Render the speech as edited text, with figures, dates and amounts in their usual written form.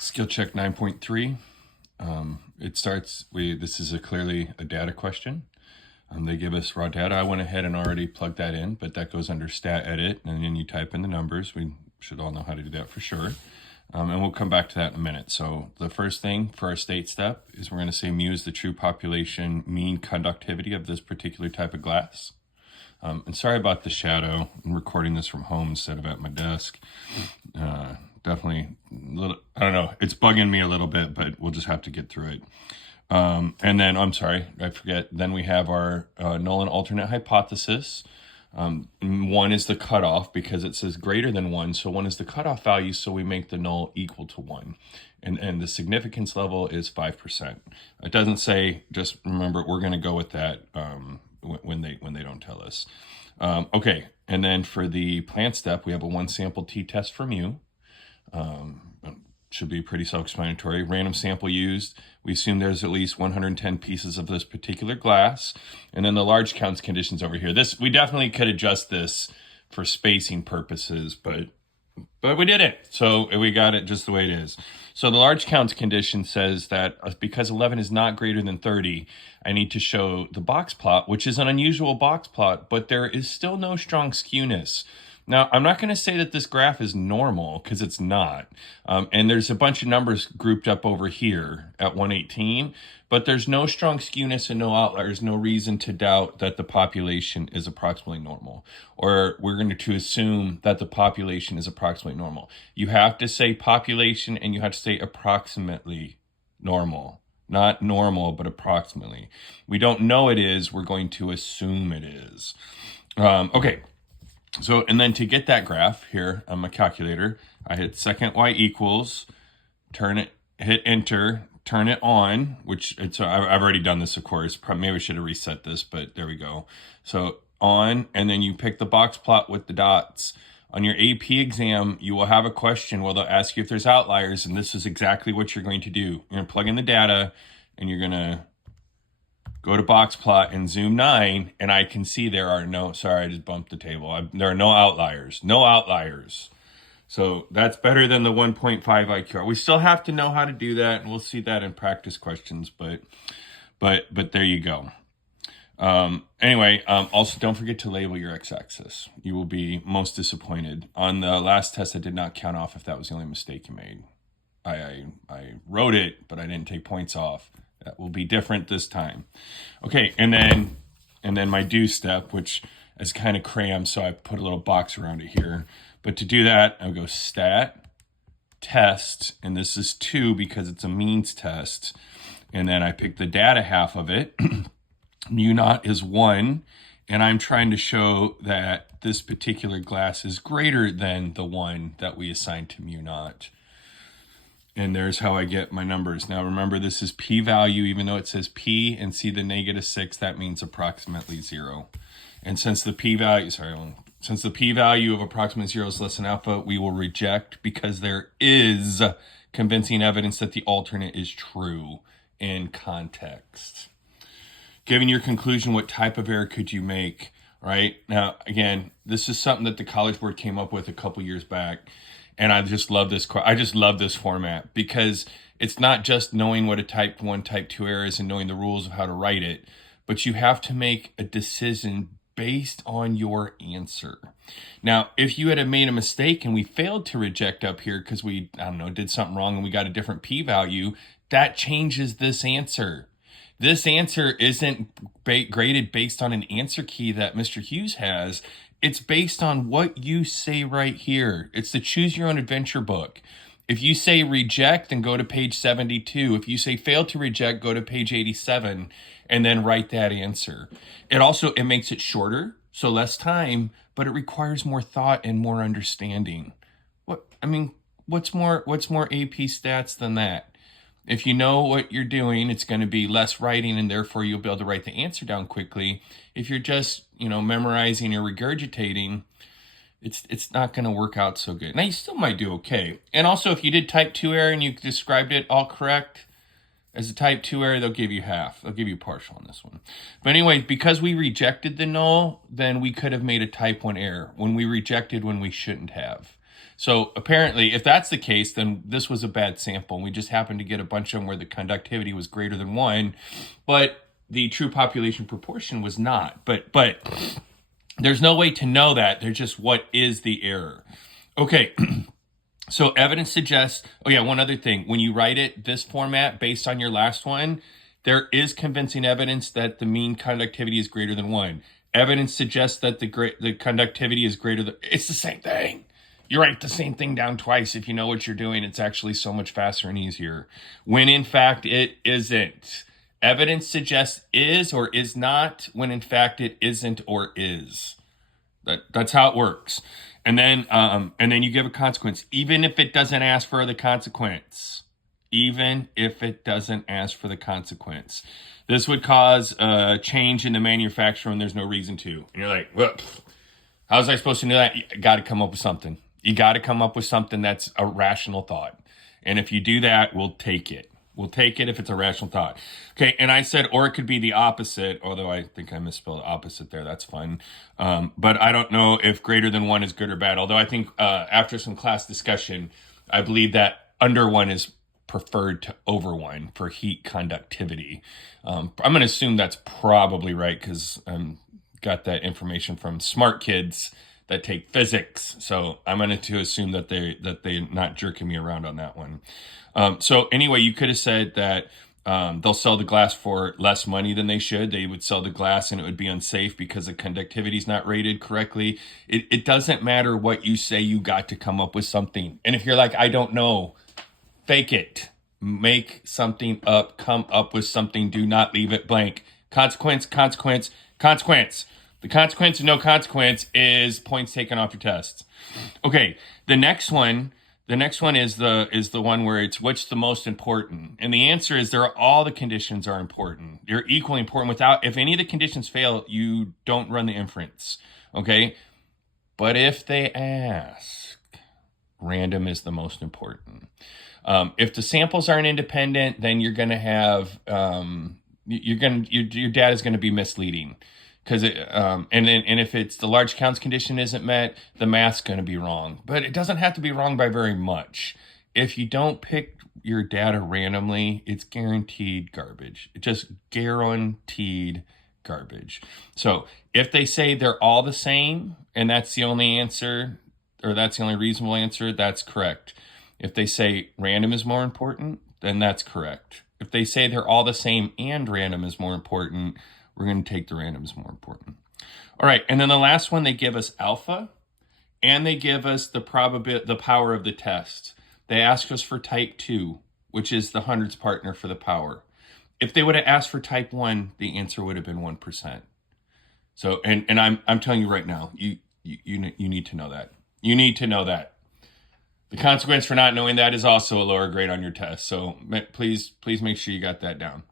Skill check 9.3. It starts, this is clearly a data question. They give us raw data. I went ahead and already plugged that in, but that goes under stat edit, and then you type in the numbers. We should all know how to do that for sure. And we'll come back to that in a minute. So the first thing for our state step is we're going to say mu is the true population mean conductivity of this particular type of glass. And sorry about the shadow. I'm recording this from home instead of at my desk. Definitely a little, I don't know, it's bugging me a little bit, but we'll just have to get through it. And then, I'm sorry, I forget. Then we have our null and alternate hypothesis. 1 is the cutoff because it says greater than 1. So 1 is the cutoff value. So we make the null equal to 1. And the significance level is 5%. It doesn't say, just remember, we're going to go with that when they don't tell us. Okay. And then for the plant step, we have a 1 sample t-test from mu. Should be pretty self-explanatory. Random sample used. We assume there's at least 110 pieces of this particular glass. And then the large counts conditions over here. This, we definitely could adjust this for spacing purposes, but we did it. So we got it just the way it is. So the large counts condition says that because 11 is not greater than 30, I need to show the box plot, which is an unusual box plot, but there is still no strong skewness. Now, I'm not going to say that this graph is normal because it's not. And there's a bunch of numbers grouped up over here at 118, but there's no strong skewness and no outliers, no reason to doubt that the population is approximately normal. Or we're going to assume that the population is approximately normal. You have to say population and you have to say approximately normal. Not normal, but approximately. We don't know it is. We're going to assume it is. Okay. So, and then to get that graph here on my calculator, I hit second y equals, turn it, hit enter, turn it on, which it's, I've already done this, of course. Maybe I should have reset this, but there we go. So on, and then you pick the box plot with the dots. On your AP exam, you will have a question where they'll ask you if there's outliers, and this is exactly what you're going to do. You're going to plug in the data, and you're going to go to box plot and zoom 9, and I can see there are no, sorry, I just bumped the table. There are no outliers, no outliers. So that's better than the 1.5 IQR. We still have to know how to do that, and we'll see that in practice questions, but there you go. Anyway, also don't forget to label your x-axis. You will be most disappointed. On the last test, I did not count off if that was the only mistake you made. I wrote it, but I didn't take points off. That will be different this time. Okay, and then my do step, which is kind of crammed, so I put a little box around it here. But to do that, I'll go stat, test, and this is 2 because it's a means test. And then I pick the data half of it. Mu naught is 1, and I'm trying to show that this particular glass is greater than the 1 that we assigned to mu naught. And there's how I get my numbers. Now remember, this is p-value, even though it says p and see the -6, that means approximately 0. And since the p-value, since the p-value of approximately 0 is less than alpha, we will reject because there is convincing evidence that the alternate is true in context. Given your conclusion, what type of error could you make? Right now, again, this is something that the College Board came up with a couple years back. And I just love this. I just love this format because it's not just knowing what a type 1, type 2 error is and knowing the rules of how to write it, but you have to make a decision based on your answer. Now, if you had made a mistake and we failed to reject up here because we, I don't know, did something wrong and we got a different p-value, that changes this answer. This answer isn't graded based on an answer key that Mr. Hughes has. It's based on what you say right here. It's the choose your own adventure book. If you say reject, then go to page 72. If you say fail to reject, go to page 87 and then write that answer. It makes it shorter, so less time, but it requires more thought and more understanding. What's more AP stats than that? If you know what you're doing, it's going to be less writing and therefore you'll be able to write the answer down quickly. If you're just, memorizing or regurgitating, it's not going to work out so good. Now, you still might do okay. And also, if you did type 2 error and you described it all correct as a type 2 error, they'll give you half. They'll give you partial on this one. But anyway, because we rejected the null, then we could have made a type 1 error when we rejected when we shouldn't have. So apparently, if that's the case, then this was a bad sample. We just happened to get a bunch of them where the conductivity was greater than 1, but the true population proportion was not. But there's no way to know that. There's just what is the error. Okay. So evidence suggests, oh yeah, one other thing. When you write it this format based on your last one, there is convincing evidence that the mean conductivity is greater than 1. Evidence suggests that the conductivity is greater than, it's the same thing. You write the same thing down twice. If you know what you're doing, it's actually so much faster and easier. When in fact it isn't. Evidence suggests is or is not, when in fact it isn't or is. That's how it works. And then you give a consequence, even if it doesn't ask for the consequence. Even if it doesn't ask for the consequence. This would cause a change in the manufacturer when there's no reason to. And you're like, well, how was I supposed to know that? You got to come up with something. You got to come up with something that's a rational thought. And if you do that, we'll take it. We'll take it if it's a rational thought. Okay, and I said, or it could be the opposite, although I think I misspelled opposite there. That's fun. But I don't know if greater than 1 is good or bad. Although I think after some class discussion, I believe that under 1 is preferred to over 1 for heat conductivity. I'm going to assume that's probably right because I got that information from smart kids that take physics. So I'm going to assume that they're not jerking me around on that one. So anyway, you could have said that they'll sell the glass for less money than they should. They would sell the glass and it would be unsafe because the conductivity is not rated correctly. It doesn't matter what you say. You got to come up with something. And if you're like, I don't know, fake it. Make something up. Come up with something. Do not leave it blank. Consequence, consequence, consequence. The consequence of no consequence is points taken off your tests. Okay, the next one is the one where it's what's the most important. And the answer is all the conditions are important. They're equally important. If any of the conditions fail, you don't run the inference. Okay? But if they ask, random is the most important. If the samples aren't independent, then you're going to have your data is going to be misleading. Because and if it's the large counts condition isn't met, the math's going to be wrong. But it doesn't have to be wrong by very much. If you don't pick your data randomly, it's guaranteed garbage. It's just guaranteed garbage. So if they say they're all the same and that's the only answer, or that's the only reasonable answer, that's correct. If they say random is more important, then that's correct. If they say they're all the same and random is more important, we're going to take the random is more important. All right, and then the last one, they give us alpha, and they give us the power of the test. They ask us for type 2, which is the hundredths partner for the power. If they would have asked for type 1, the answer would have been 1%. So, and I'm telling you right now, you need to know that. You need to know that. The consequence for not knowing that is also a lower grade on your test. So please make sure you got that down.